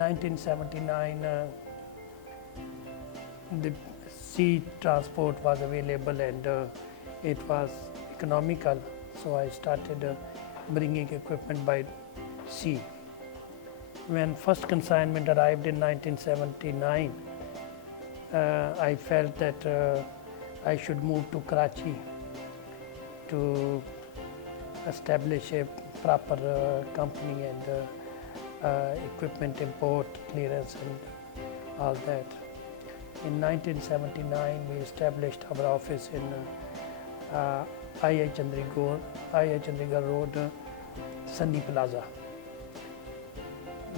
1979, the sea transport was available and it was economical, so I started bringing equipment by sea. When first consignment arrived in 1979, I felt that I should move to Karachi to establish a proper company and equipment import clearance and all that. In 1979, we established our office in I.I. Chandigarh Road, Sunny Plaza.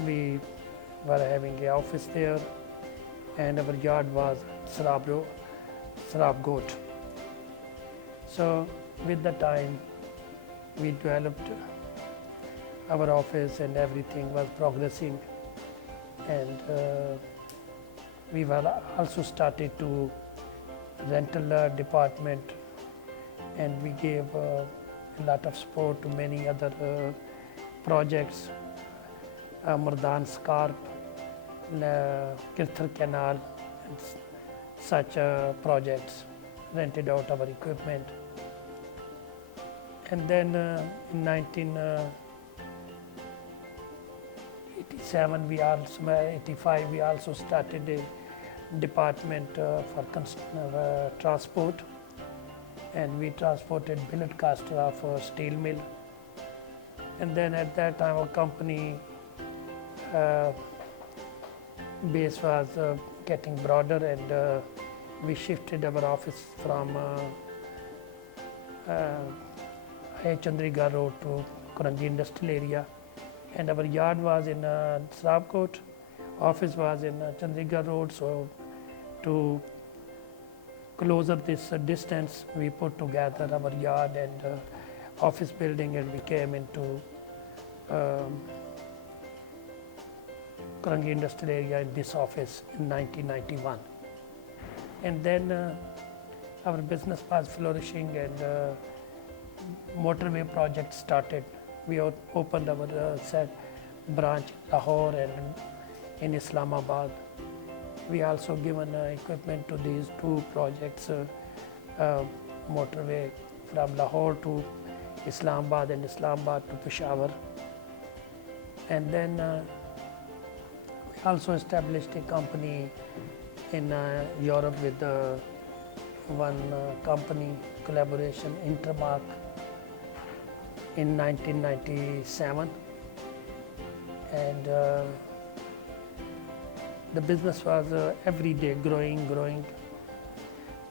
We were having an office there, and our yard was Sarab Goat. So with the time, we developed our office and everything was progressing, and we were also started to rental department, and we gave a lot of support to many other projects, Mardan Scarp, Kirthar Canal, and such projects, rented out our equipment. And then in 1987, 85, we also started a department for transport, and we transported billet caster of a steel mill. And then at that time, our company base was getting broader, and we shifted our office from Chandigarh Road to Korangi Industrial Area, and our yard was in Sarabkot, office was in Chandigarh Road. So to closer this distance, we put together our yard and office building, and we came into Korangi Industrial Area in this office in 1991. And then our business was flourishing, and motorway project started. We opened our branch in Lahore and in Islamabad. We also given equipment to these two projects, motorway from Lahore to Islamabad and Islamabad to Peshawar. And then we also established a company in Europe with one company collaboration, Intermark, in 1997, and the business was every day growing.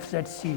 FZC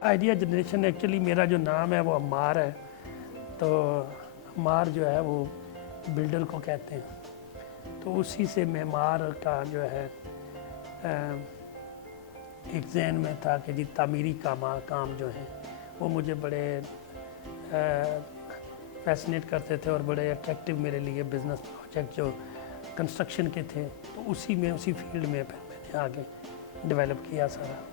idea generation actually میرا جو نام ہے وہ عمار ہے، تو عمار جو ہے وہ بلڈر کو کہتے ہیں، تو اسی سے معمار کا جو ہے ایک ذہن میں تھا کہ جی تعمیری کام جو ہیں وہ مجھے بڑے فیسنیٹ کرتے تھے اور بڑے اٹریکٹیو میرے لیے بزنس پروجیکٹ جو کنسٹرکشن کے تھے، تو اسی فیلڈ میں پھر میں نے آگے ڈیولپ کیا سارا۔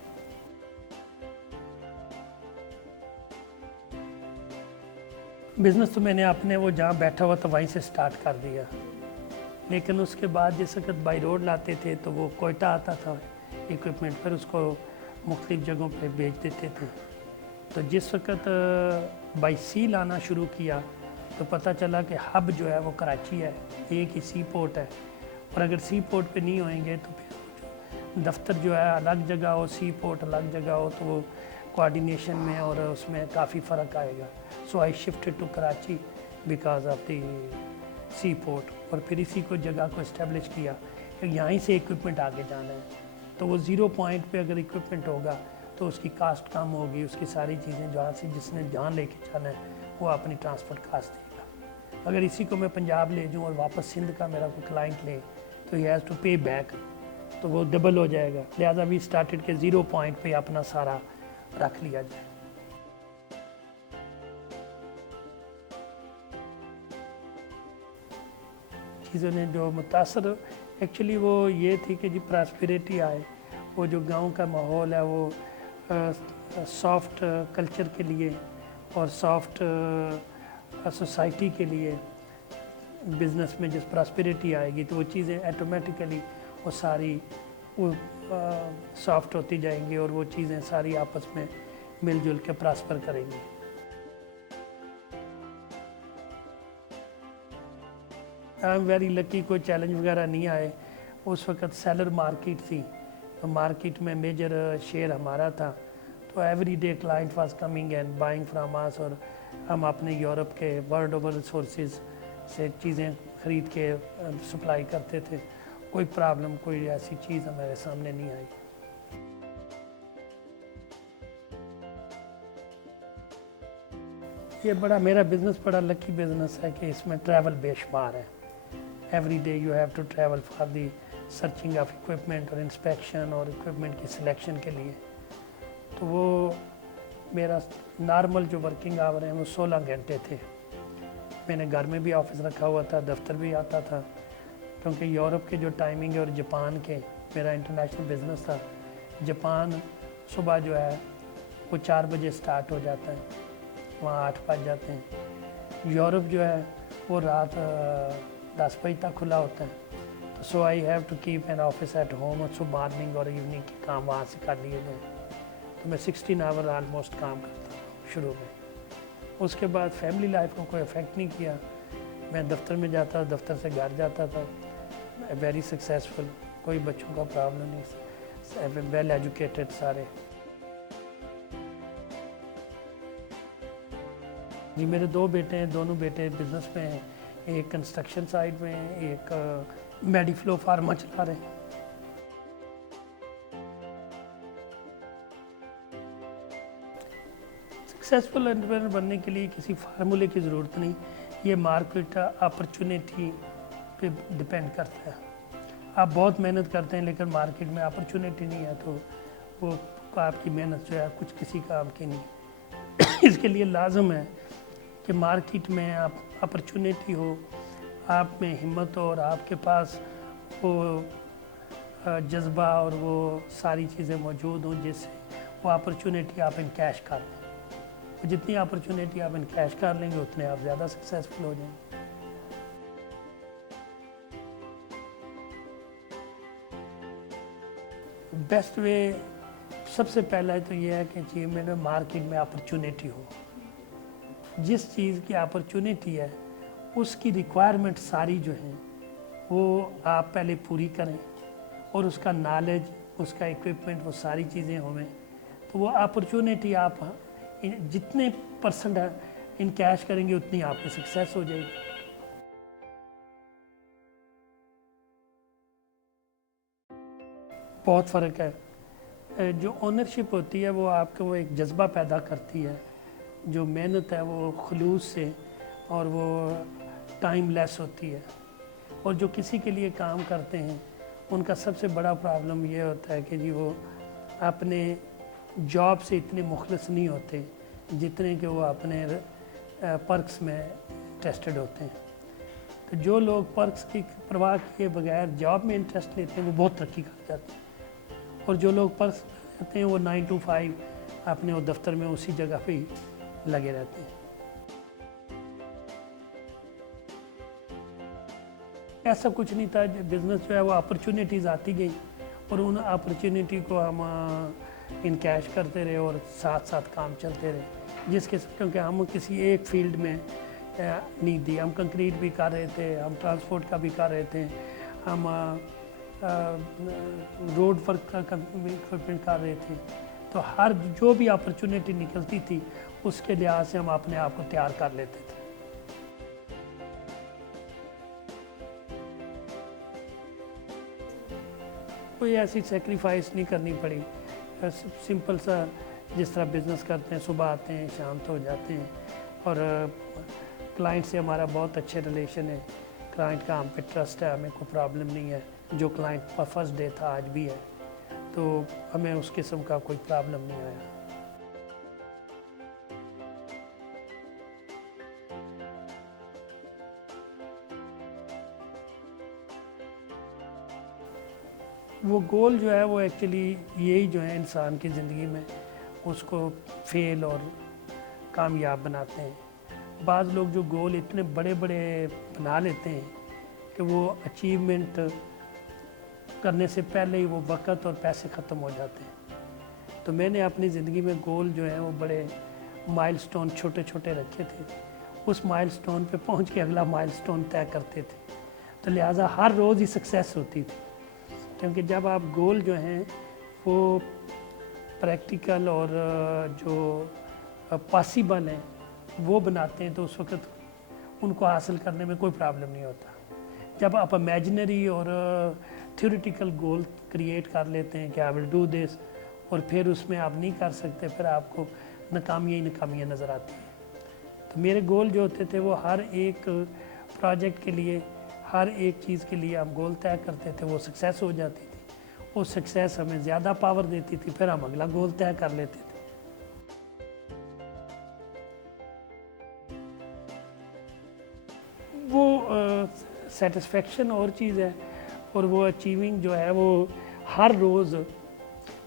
بزنس تو میں نے اپنے وہ جہاں بیٹھا ہوا تھا وہیں سے سٹارٹ کر دیا، لیکن اس کے بعد جس وقت بائی روڈ لاتے تھے تو وہ کوئٹہ آتا تھا ایکوپمنٹ، پھر اس کو مختلف جگہوں پہ بیچ دیتے تھے۔ تو جس وقت بائی سی لانا شروع کیا تو پتہ چلا کہ ہب جو ہے وہ کراچی ہے، ایک ہی سی پورٹ ہے، اور اگر سی پورٹ پہ نہیں ہوئیں گے تو پھر دفتر جو ہے الگ جگہ ہو، سی پورٹ الگ جگہ ہو، تو وہ کوآرڈینیشن میں اور اس میں کافی فرق آئے گا۔ So I shifted to Karachi because of the sea port, اور پھر اسی کو جگہ کو اسٹیبلش کیا کہ یہیں سے ایکوپمنٹ آگے جانا ہے، تو وہ 0 پوائنٹ پہ اگر ایکوپمنٹ ہوگا تو اس کی کاسٹ کم ہوگی، اس کی ساری چیزیں جہاں سے جس نے جہاں لے کے جانا ہے وہ اپنی ٹرانسپورٹ کاسٹ دے گا۔ اگر اسی کو میں پنجاب لے جاؤں اور واپس سندھ کا میرا کوئی کلائنٹ لے تو ہی ہیز ٹو پے بیک، تو وہ ڈبل ہو جائے گا، لہٰذا بھی اسٹارٹڈ کے 0 پوائنٹ پہ اپنا سارا رکھ لیا جائے۔ چیزوں نے جو متاثر ایکچولی وہ یہ تھی کہ جی پراسپیریٹی آئے، وہ جو گاؤں کا ماحول ہے وہ سافٹ کلچر کے لیے اور سافٹ سوسائٹی کے لیے بزنس میں جس پراسپیریٹی آئے گی تو وہ چیزیں ایٹومیٹیکلی وہ ساری وہ سافٹ ہوتی جائیں گی اور وہ چیزیں ساری آپس میں مل جل کے پراسپر کریں گی۔ آئی ایم ویری لکی، کوئی چیلنج وغیرہ نہیں آئے۔ اس وقت سیلر مارکیٹ تھی، تو مارکیٹ میں میجر شیئر ہمارا تھا، تو every day client was coming and buying from us, اور ہم اپنے یورپ کے ورلڈ اوور سورسز سے چیزیں خرید کے سپلائی کرتے تھے۔ کوئی پرابلم، کوئی ایسی چیز ہمارے سامنے نہیں آئی۔ یہ میرا بزنس بڑا لکی بزنس ہے کہ اس میں ٹریول بے شمار ہے۔ Every day you have to travel for the searching of equipment اور انسپیکشن اور اکوپمنٹ کی سلیکشن کے لیے، تو وہ میرا نارمل جو ورکنگ آور ہیں وہ 16 گھنٹے تھے۔ میں نے گھر میں بھی آفس رکھا ہوا تھا، دفتر بھی آتا تھا، کیونکہ یورپ کے جو ٹائمنگ ہے اور جاپان کے، میرا انٹرنیشنل بزنس تھا۔ جاپان صبح جو ہے وہ 4 بجے سٹارٹ ہو جاتا ہے، وہاں 8 بج جاتے ہیں۔ یورپ جو ہے وہ رات 10 بجے تک کھلا ہوتا ہے، تو so I have to keep an office at home, اور صبح مارننگ اور ایوننگ کے کام وہاں سے کر لیے جائیں، تو میں 16 آور آلموسٹ کام کرتا ہوں شروع میں۔ اس کے بعد فیملی لائف کو کوئی افیکٹ نہیں کیا، میں دفتر میں جاتا، دفتر سے گھر جاتا تھا، ویری سکسیزفل، کوئی بچوں کا پرابلم نہیں، ویل ایجوکیٹڈ سارے۔ جی میرے 2 بیٹے ہیں، دونوں بیٹے بزنس میں ہیں، ایک کنسٹرکشن سائٹ میں ہیں، ایک میڈی فلو فارما چلا رہے ہیں۔ سکسیزفل انٹرپرینر بننے کے لیے کسی فارمولے کی ضرورت نہیں، یہ مارکیٹ اپرچونیٹی پہ ڈپینڈ کرتا ہے۔ آپ بہت محنت کرتے ہیں لیکن مارکیٹ میں اپرچونیٹی نہیں ہے تو وہ آپ کی محنت جو ہے کچھ کسی کام کی نہیں۔ اس کے لیے لازم ہے کہ مارکیٹ میں آپ اپرچونیٹی ہو، آپ میں ہمت ہو، اور آپ کے پاس وہ جذبہ اور وہ ساری چیزیں موجود ہوں جس سے وہ اپرچونیٹی آپ انکیش کر لیں۔ جتنی اپرچونیٹی آپ انکیش کر لیں گے اتنے آپ زیادہ سکسیزفل ہو جائیں گے۔ بیسٹ وے سب سے پہلا تو یہ ہے کہ جی میرے مارکیٹ میں اپرچونیٹی ہو، جس چیز کی اپرچونیٹی ہے اس کی ریکوائرمنٹ ساری جو ہیں وہ آپ پہلے پوری کریں، اور اس کا نالج، اس کا ایکوپمنٹ، وہ ساری چیزیں ہوئیں، تو وہ اپرچونیٹی آپ جتنے پرسنٹ ان کیش کریں گے اتنی آپ کی سکسیس ہو جائے گی۔ بہت فرق ہے۔ جو اونرشپ ہوتی ہے وہ آپ کو وہ ایک جذبہ پیدا کرتی ہے، جو محنت ہے وہ خلوص سے اور وہ ٹائم لیس ہوتی ہے. اور جو کسی کے لیے کام کرتے ہیں ان کا سب سے بڑا پرابلم یہ ہوتا ہے کہ جی وہ اپنے جاب سے اتنے مخلص نہیں ہوتے جتنے کہ وہ اپنے پرکس میں انٹرسٹڈ ہوتے ہیں. تو جو لوگ پرکس کی پرواہ کیے بغیر جاب میں انٹرسٹ لیتے ہیں وہ بہت ترقی کر جاتے ہیں، اور جو لوگ پرکس لیتے ہیں وہ 9 to 5 اپنے وہ دفتر میں اسی جگہ پہ ہی لگے رہتے ہیں. ایسا کچھ نہیں تھا، بزنس جو ہے وہ اپرچونیٹیز آتی گئی اور ان اپرچونیٹی کو ہم انکیش کرتے رہے اور ساتھ ساتھ کام چلتے رہے، جس کے کیونکہ ہم کسی ایک فیلڈ میں نہیں دی. ہم کنکریٹ بھی کر رہے تھے، ہم ٹرانسپورٹ کا بھی کر رہے تھے، ہم روڈ ورک کا اکوپمنٹ کر رہے تھے. تو ہر جو بھی اپرچونیٹی نکلتی تھی اس کے لحاظ سے ہم اپنے آپ کو تیار کر لیتے تھے. کوئی ایسی سیکریفائس نہیں کرنی پڑی، سمپل سا جس طرح بزنس کرتے ہیں، صبح آتے ہیں شام تو ہو جاتے ہیں. اور کلائنٹ سے ہمارا بہت اچھے ریلیشن ہے، کلائنٹ کا ہم پہ ٹرسٹ ہے، ہمیں کوئی پرابلم نہیں ہے. جو کلائنٹ کا فرسٹ ڈے تھا آج بھی ہے، تو ہمیں اس قسم کا کوئی پرابلم نہیں آیا. وہ گول جو ہے وہ ایکچولی یہی جو ہے انسان کی زندگی میں اس کو فیل اور کامیاب بناتے ہیں. بعض لوگ جو گول اتنے بڑے بڑے بنا لیتے ہیں کہ وہ اچیومنٹ کرنے سے پہلے ہی وہ وقت اور پیسے ختم ہو جاتے ہیں. تو میں نے اپنی زندگی میں گول جو ہیں وہ بڑے مائل سٹون چھوٹے چھوٹے رکھے تھے، اس مائل سٹون پہ پہنچ کے اگلا مائل سٹون طے کرتے تھے. تو لہٰذا ہر روز ہی سکسیس ہوتی تھی، کیونکہ جب آپ گول جو ہیں وہ پریکٹیکل اور جو پاسیبل ہیں وہ بناتے ہیں تو اس وقت ان کو حاصل کرنے میں کوئی پرابلم نہیں ہوتا. جب آپ امیجنری اور تھیوریٹیکل گول کریٹ کر لیتے ہیں کہ آئی ول ڈو دس، اور پھر اس میں آپ نہیں کر سکتے، پھر آپ کو ناکامیاں ہی ناکامیاں نظر آتی ہیں. تو میرے گول جو ہوتے تھے وہ ہر ایک پروجیکٹ کے لیے، ہر ایک چیز کے لیے ہم گول طے کرتے تھے، وہ سکسیس ہو جاتی تھی. وہ سکسیس ہمیں زیادہ پاور دیتی تھی، پھر ہم اگلا گول طے کر لیتے تھے. وہ سیٹسفیکشن اور چیز ہے، اور وہ اچیونگ جو ہے وہ ہر روز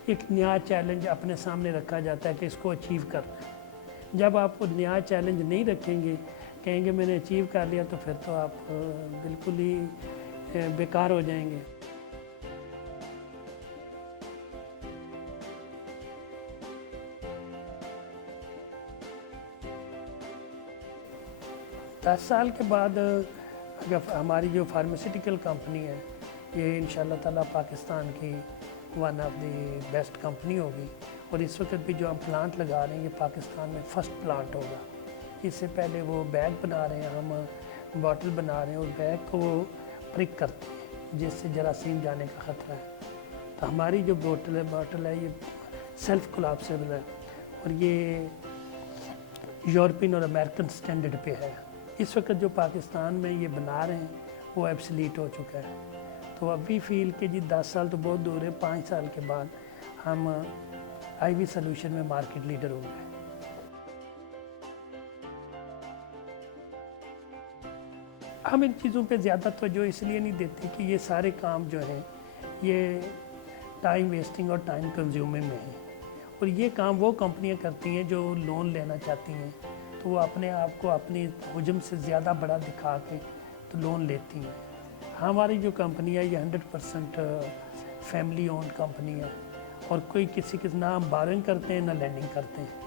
ایک نیا چیلنج اپنے سامنے رکھا جاتا ہے کہ اس کو اچیو کرنا ہے. جب آپ وہ نیا چیلنج نہیں رکھیں گے، کہیں گے میں نے اچیو کر لیا، تو پھر تو آپ بالکل ہی بیکار ہو جائیں گے. دس سال کے بعد اگر ہماری جو فارماسیوٹیکل کمپنی ہے یہ انشاءاللہ تعالیٰ پاکستان کی one of the best company ہوگی. اور اس وقت بھی جو ہم پلانٹ لگا رہے ہیں یہ پاکستان میں فرسٹ پلانٹ ہوگا. اس سے پہلے وہ بیگ بنا رہے ہیں، ہم باٹل بنا رہے ہیں، اور بیگ کو وہ پرک کرتے ہیں جس سے جراثیم جانے کا خطرہ ہے. تو ہماری جو باٹل ہے یہ سیلف کولابسیبل ہے، اور یہ یورپین اور امریکن سٹینڈرڈ پہ ہے. اس وقت جو پاکستان میں یہ بنا رہے ہیں وہ ایبسلیٹ ہو چکا ہے. تو اب بھی فیل کہ جی 10 سال تو بہت دور ہے، 5 سال کے بعد ہم آئی وی سلوشن میں مارکیٹ لیڈر ہوں گے. ہم ان چیزوں پہ زیادہ توجہ اس لیے نہیں دیتے کہ یہ سارے کام جو ہیں یہ ٹائم ویسٹنگ اور ٹائم کنزیومنگ میں ہیں. اور یہ کام وہ کمپنیاں کرتی ہیں جو لون لینا چاہتی ہیں، تو وہ اپنے آپ کو اپنی حجم سے زیادہ بڑا دکھا کے تو لون لیتی ہیں. ہماری جو کمپنی ہے یہ 100% فیملی اونڈ کمپنی ہے، اور کوئی کسی کے نہ ہم بارونگ کرتے ہیں نہ لینڈنگ کرتے ہیں.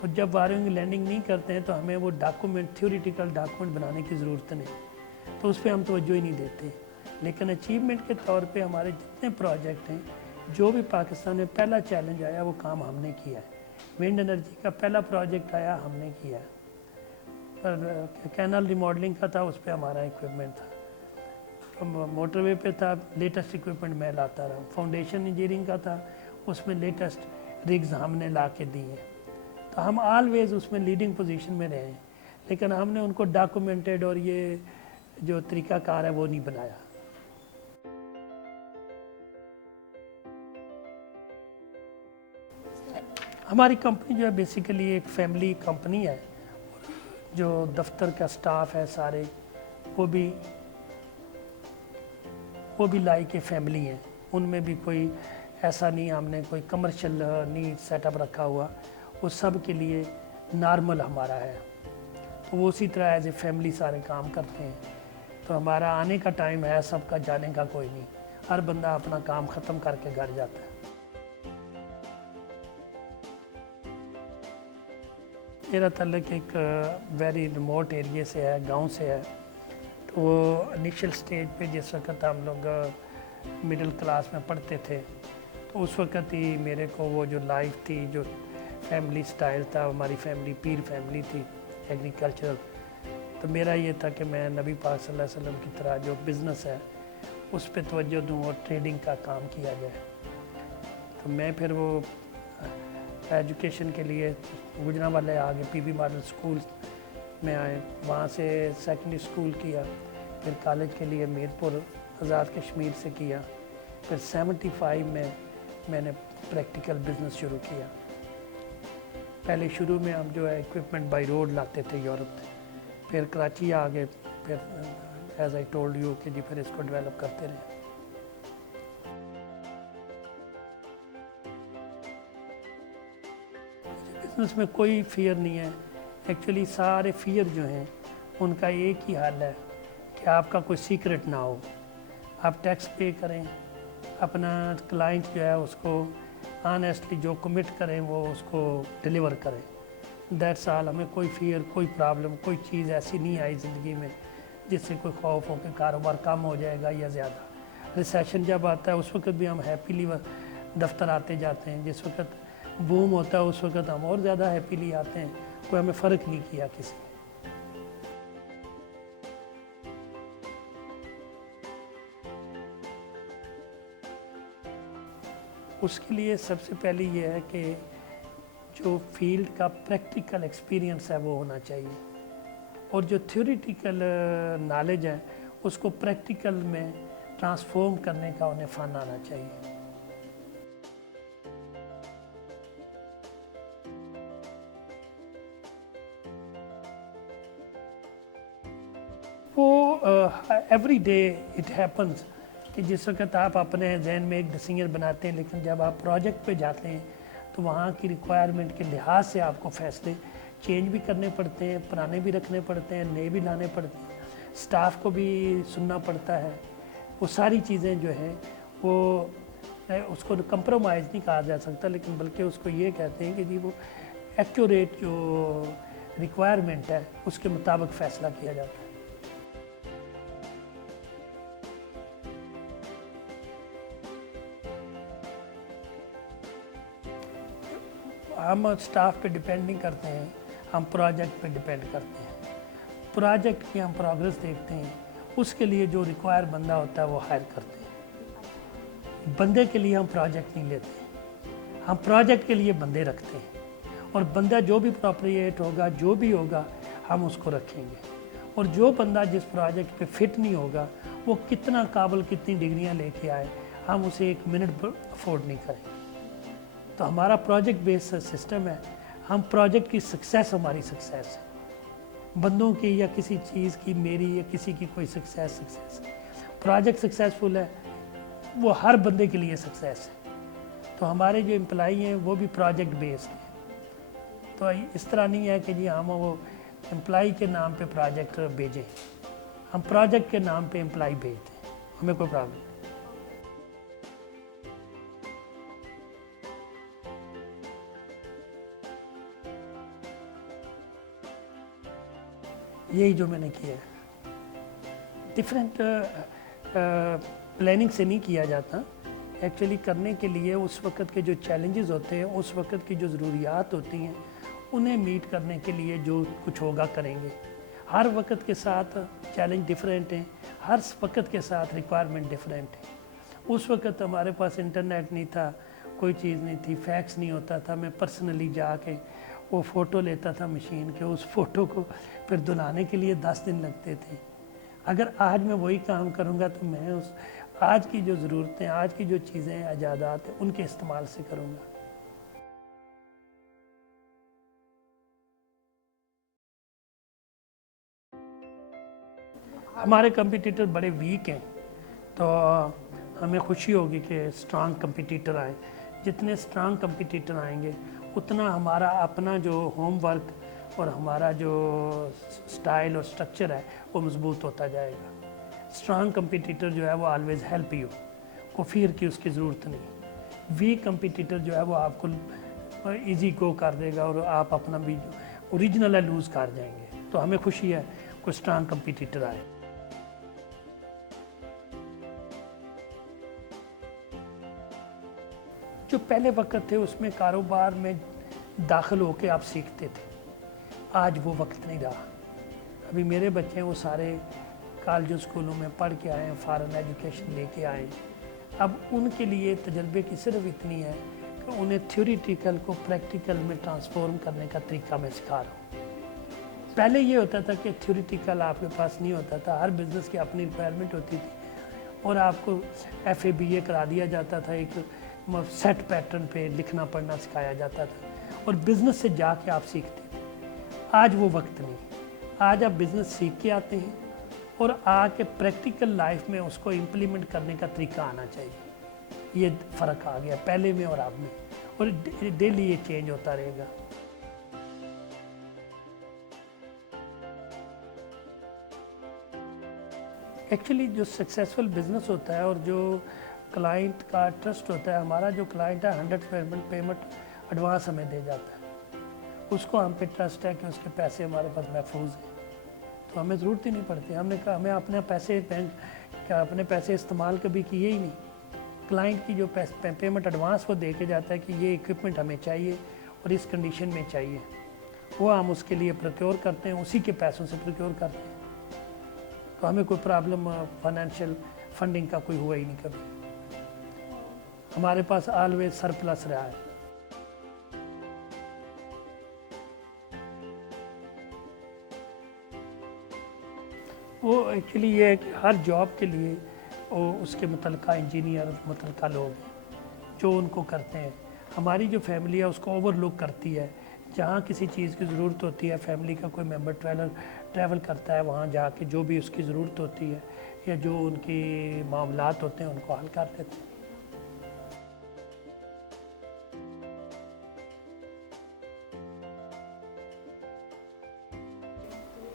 تو جب بارونگ لینڈنگ نہیں کرتے ہیں تو ہمیں وہ ڈاکومنٹ تھیوریٹیکل ڈاکومنٹ بنانے کی ضرورت نہیں، تو اس پہ ہم توجہ ہی نہیں دیتے. لیکن اچیومنٹ کے طور پہ ہمارے جتنے پروجیکٹ ہیں، جو بھی پاکستان میں پہلا چیلنج آیا وہ کام ہم نے کیا ہے. ونڈ انرجی کا پہلا پروجیکٹ آیا ہم نے کیا ہے، پر کینل ریماڈلنگ کا تھا، اس پہ ہمارا اکوپمنٹ تھا. موٹر وے پہ تھا، لیٹسٹ اکوپمنٹ میں لاتا رہا. فاؤنڈیشن انجینئرنگ کا تھا، اس میں لیٹسٹ رگز ہم نے لا کے دی ہیں، تو ہم آلویز اس میں لیڈنگ پوزیشن میں رہے ہیں، لیکن ہم نے ان کو ڈاکومنٹڈ اور یہ جو طریقہ کار ہے وہ نہیں بنایا۔ ہماری کمپنی جو ہے بیسیکلی ایک فیملی کمپنی ہے، جو دفتر کا سٹاف ہے سارے وہ بھی لائک فیملی ہیں، ان میں بھی کوئی ایسا نہیں ہم نے کوئی کمرشل نہیں سیٹ اپ رکھا ہوا، وہ سب کے لیے نارمل ہمارا ہے، تو وہ اسی طرح ایز اے فیملی سارے کام کرتے ہیں۔ تو ہمارا آنے کا ٹائم ہے، سب کا جانے کا کوئی نہیں، ہر بندہ اپنا کام ختم کر کے گھر جاتا ہے۔ میرا تعلق ایک ویری ریموٹ ایریے سے ہے، گاؤں سے ہے، تو وہ انیشل سٹیج پہ جس وقت ہم لوگ مڈل کلاس میں پڑھتے تھے، تو اس وقت ہی میرے کو وہ جو لائف تھی، جو فیملی سٹائل تھا، ہماری فیملی پیر فیملی تھی ایگریکلچرل، تو میرا یہ تھا کہ میں نبی پاک صلی اللہ علیہ وسلم کی طرح جو بزنس ہے اس پہ توجہ دوں اور ٹریڈنگ کا کام کیا جائے۔ تو میں پھر وہ ایجوکیشن کے لیے گجرانوالے آگے پی بی ماڈل اسکول میں آئے، وہاں سے سیکنڈری اسکول کیا، پھر کالج کے لیے میرپور آزاد کشمیر سے کیا، پھر 75 میں نے پریکٹیکل بزنس شروع کیا۔ پہلے شروع میں ہم جو ہے ایکوپمنٹ بائی روڈ لاتے تھے یورپ سے، پھر کراچی آ گئے، پھر ایز آئی ٹولڈ یو کہ جی پھر اس کو ڈیولپ کرتے رہے۔ بزنس میں کوئی فیئر نہیں ہے، ایکچولی سارے فیئر جو ہیں ان کا ایک ہی حل ہے کہ آپ کا کوئی سیکرٹ نہ ہو، آپ ٹیکس پے کریں، اپنا کلائنٹ جو ہے اس کو آنیسٹلی جو کمٹ کریں وہ اس کو ڈیلیور کریں، دیٹس آل۔ ہمیں کوئی فیئر، کوئی پرابلم، کوئی چیز ایسی نہیں آئی زندگی میں جس سے کوئی خوف ہو کہ کاروبار کم ہو جائے گا یا زیادہ۔ ریسیشن جب آتا ہے اس وقت بھی ہم ہیپیلی دفتر آتے جاتے ہیں، جس وقت بوم ہوتا ہے اس وقت ہم اور زیادہ ہیپیلی آتے ہیں، کوئی ہمیں فرق نہیں کیا کسی نے۔ اس کے لیے سب سے پہلے یہ ہے کہ جو فیلڈ کا پریکٹیکل ایکسپیرینس ہے وہ ہونا چاہیے، اور جو تھیوریٹیکل نالج ہے اس کو پریکٹیکل میں ٹرانسفارم کرنے کا انہیں فن آنا چاہیے۔ وہ ایوری ڈے اٹ ہیپنز کہ جس وقت آپ اپنے ذہن میں ایک ڈیسیژن بناتے ہیں، لیکن جب آپ پروجیکٹ پہ جاتے ہیں تو وہاں کی ریکوائرمنٹ کے لحاظ سے آپ کو فیصلے چینج بھی کرنے پڑتے ہیں، پرانے بھی رکھنے پڑتے ہیں، نئے بھی لانے پڑتے ہیں، سٹاف کو بھی سننا پڑتا ہے۔ وہ ساری چیزیں جو ہیں وہ اس کو کمپرومائز نہیں کہا جا سکتا، لیکن بلکہ اس کو یہ کہتے ہیں کہ جی وہ ایکوریٹ جو ریکوائرمنٹ ہے اس کے مطابق فیصلہ کیا جاتا ہے۔ ہم سٹاف پہ ڈیپینڈ نہیں کرتے ہیں، ہم پروجیکٹ پہ ڈیپینڈ کرتے ہیں۔ پروجیکٹ کی ہم پروگرس دیکھتے ہیں، اس کے لیے جو ریکوائر بندہ ہوتا ہے وہ ہائر کرتے ہیں۔ بندے کے لیے ہم پروجیکٹ نہیں لیتے، ہم پروجیکٹ کے لیے بندے رکھتے ہیں، اور بندہ جو بھی اپروپریٹ ہوگا، جو بھی ہوگا ہم اس کو رکھیں گے، اور جو بندہ جس پروجیکٹ پہ فٹ نہیں ہوگا، وہ کتنا قابل، کتنی ڈگریاں لے کے آئے، ہم اسے ایک منٹ افورڈ نہیں کریں گے۔ تو ہمارا پروجیکٹ بیس سسٹم ہے، ہم پروجیکٹ کی سکسیس ہماری سکسیس ہے، بندوں کی یا کسی چیز کی، میری یا کسی کی کوئی سکسیس ہے۔ پروجیکٹ سکسیسفل ہے وہ ہر بندے کے لیے سکسیس ہے۔ تو ہمارے جو امپلائی ہیں وہ بھی پروجیکٹ بیسڈ ہیں، تو اس طرح نہیں ہے کہ جی ہم وہ امپلائی کے نام پہ پروجیکٹ بھیجیں، ہم پروجیکٹ کے نام پہ امپلائی بھیجتے ہیں، ہمیں کوئی پرابلم نہیں۔ یہی جو میں نے کیا ہے، ڈفرینٹ پلاننگ سے نہیں کیا جاتا، ایکچولی کرنے کے لیے اس وقت کے جو چیلنجز ہوتے ہیں، اس وقت کی جو ضروریات ہوتی ہیں، انہیں میٹ کرنے کے لیے جو کچھ ہوگا کریں گے۔ ہر وقت کے ساتھ چیلنج ڈفرینٹ ہیں، ہر وقت کے ساتھ ریکوائرمنٹ ڈفرینٹ ہے۔ اس وقت ہمارے پاس انٹرنیٹ نہیں تھا، کوئی چیز نہیں تھی، فیکس نہیں ہوتا تھا، میں پرسنلی جا کے وہ فوٹو لیتا تھا مشین کے، اس فوٹو کو پھر دھلانے کے لیے 10 دن لگتے تھے۔ اگر آج میں وہی کام کروں گا تو میں آج کی جو ضرورتیں، آج کی جو چیزیں ایجادات ہیں ان کے استعمال سے کروں گا۔ ہمارے کمپیٹیٹر بڑے ویک ہیں، تو ہمیں خوشی ہوگی کہ اسٹرانگ کمپیٹیٹر آئیں۔ جتنے اسٹرانگ کمپیٹیٹر آئیں گے اتنا ہمارا اپنا جو ہوم ورک اور ہمارا جو سٹائل اور سٹرکچر ہے وہ مضبوط ہوتا جائے گا۔ اسٹرانگ کمپیٹیٹر جو ہے وہ آلویز ہیلپ یو، کو فیئر کی اس کی ضرورت نہیں۔ ویک کمپیٹیٹر جو ہے وہ آپ کو ایزی گو کر دے گا اور آپ اپنا بھی اوریجنل ہے لوز کر جائیں گے۔ تو ہمیں خوشی ہے کوئی اسٹرانگ کمپیٹیٹر آئے۔ جو پہلے وقت تھے اس میں کاروبار میں داخل ہو کے آپ سیکھتے تھے، آج وہ وقت نہیں رہا۔ ابھی میرے بچے ہیں وہ سارے کالجوں اسکولوں میں پڑھ کے آئے ہیں، فارن ایجوکیشن لے کے آئے ہیں۔ اب ان کے لیے تجربے کی صرف اتنی ہے کہ انہیں تھیوریٹیکل کو پریکٹیکل میں ٹرانسفارم کرنے کا طریقہ میں سکھا رہا ہوں۔ پہلے یہ ہوتا تھا کہ تھیوریٹیکل آپ کے پاس نہیں ہوتا تھا، ہر بزنس کی اپنی ریکوائرمنٹ ہوتی تھی اور آپ کو FABA کرا دیا جاتا تھا، ایک سیٹ پیٹرن پہ لکھنا پڑھنا سکھایا جاتا تھا اور بزنس سے جا کے آپ سیکھتے تھے۔ آج وہ وقت نہیں، آج آپ بزنس سیکھ کے آتے ہیں اور آ کے پریکٹیکل لائف میں اس کو امپلیمنٹ کرنے کا طریقہ آنا چاہیے۔ یہ فرق آ گیا پہلے میں اور اب میں، اور ڈیلی یہ چینج ہوتا رہے گا۔ ایکچولی جو سکسیسفل بزنس ہوتا ہے اور جو کلائنٹ کا ٹرسٹ ہوتا ہے، ہمارا جو کلائنٹ ہے 100% پیمنٹ ایڈوانس ہمیں دے جاتا ہے، اس کو ہم پہ ٹرسٹ ہے کہ اس کے پیسے ہمارے پاس محفوظ ہیں، تو ہمیں ضرورت ہی نہیں پڑتی۔ ہم نے کہا ہمیں اپنے پیسے استعمال کبھی کیے ہی نہیں۔ کلائنٹ کی جو پیمنٹ ایڈوانس وہ دے کے جاتا ہے کہ یہ ایکوپمنٹ ہمیں چاہیے اور اس کنڈیشن میں چاہیے، وہ ہم اس کے لیے پروکیور کرتے ہیں، اسی کے پیسوں سے پروکیور کرتے ہیں، تو ہمیں کوئی پرابلم فائنینشیل فنڈنگ کا کوئی ہوا ہی نہیں کبھی۔ ہمارے پاس آلویز سرپلس رہا ہے۔ وہ ایکچولی یہ ہے کہ ہر جاب کے لیے اس کے متعلقہ انجینئر، متعلقہ لوگ ہیں جو ان کو کرتے ہیں۔ ہماری جو فیملی ہے اس کو اوور لک کرتی ہے، جہاں کسی چیز کی ضرورت ہوتی ہے، فیملی کا کوئی ممبر ٹریول کرتا ہے، وہاں جا کے جو بھی اس کی ضرورت ہوتی ہے یا جو ان کی معاملات ہوتے ہیں ان کو حل کر دیتے ہیں۔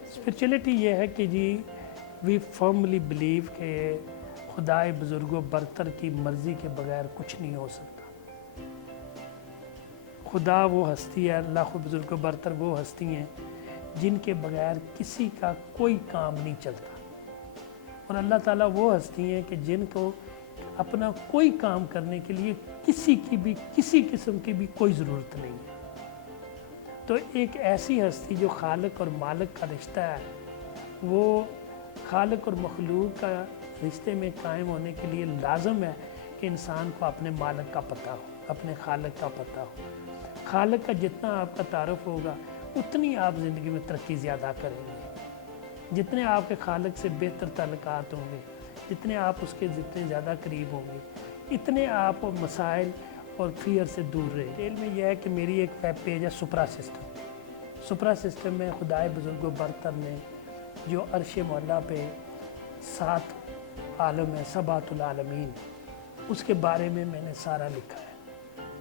اسپرچولیٹی یہ ہے کہ جی وی فرملی بلیو کہ خدائے بزرگ و برتر کی مرضی کے بغیر کچھ نہیں ہو سکتا۔ خدا وہ ہستی ہے، اللہ بزرگ و برتر وہ ہستی ہیں جن کے بغیر کسی کا کوئی کام نہیں چلتا، اور اللہ تعالیٰ وہ ہستی ہیں کہ جن کو اپنا کوئی کام کرنے کے لیے کسی قسم کی بھی کوئی ضرورت نہیں ہے۔ تو ایک ایسی ہستی جو خالق اور مالک کا رشتہ ہے، وہ خالق اور مخلوق کا رشتے میں قائم ہونے کے لیے لازم ہے کہ انسان کو اپنے مالک کا پتہ ہو، اپنے خالق کا پتہ ہو۔ خالق کا جتنا آپ کا تعارف ہوگا اتنی آپ زندگی میں ترقی زیادہ کریں گے۔ جتنے آپ کے خالق سے بہتر تعلقات ہوں گے، جتنے آپ اس کے جتنے زیادہ قریب ہوں گے، اتنے آپ مسائل اور فیئر سے دور رہے۔ ڈیل میں یہ ہے کہ میری ایک ویب پیج ہے سپرا سسٹم۔ سپرا سسٹم میں خدائے بزرگ و برتر نے جو عرش معلیٰ پہ 7 عالم ہے، سبعۃ العالمین، اس کے بارے میں نے سارا لکھا ہے۔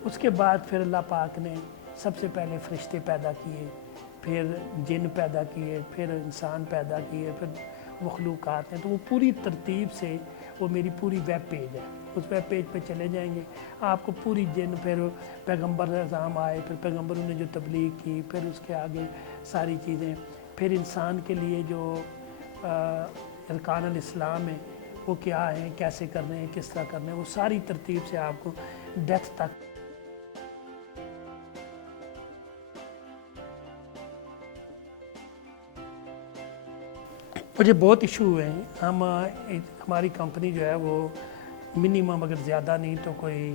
اس کے بعد پھر اللہ پاک نے سب سے پہلے فرشتے پیدا کیے، پھر جن پیدا کیے، پھر انسان پیدا کیے، پھر مخلوقات ہیں، تو وہ پوری ترتیب سے وہ میری پوری ویب پیج ہے۔ اس ویب پیج پہ چلے جائیں گے آپ کو پوری جن، پھر پیغمبر اعظام آئے، پھر پیغمبروں نے جو تبلیغ کی، پھر اس کے آگے ساری چیزیں، پھر انسان کے لیے جو ارکان الاسلام ہیں وہ کیا ہیں، کیسے کرنے ہیں، کس طرح کرنے ہیں، وہ ساری ترتیب سے آپ کو ڈیتھ تک۔ مجھے بہت ایشو ہوئے ہیں۔ ہماری کمپنی جو ہے وہ منیمم اگر زیادہ نہیں تو کوئی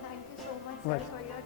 Thank you so much, sir, for your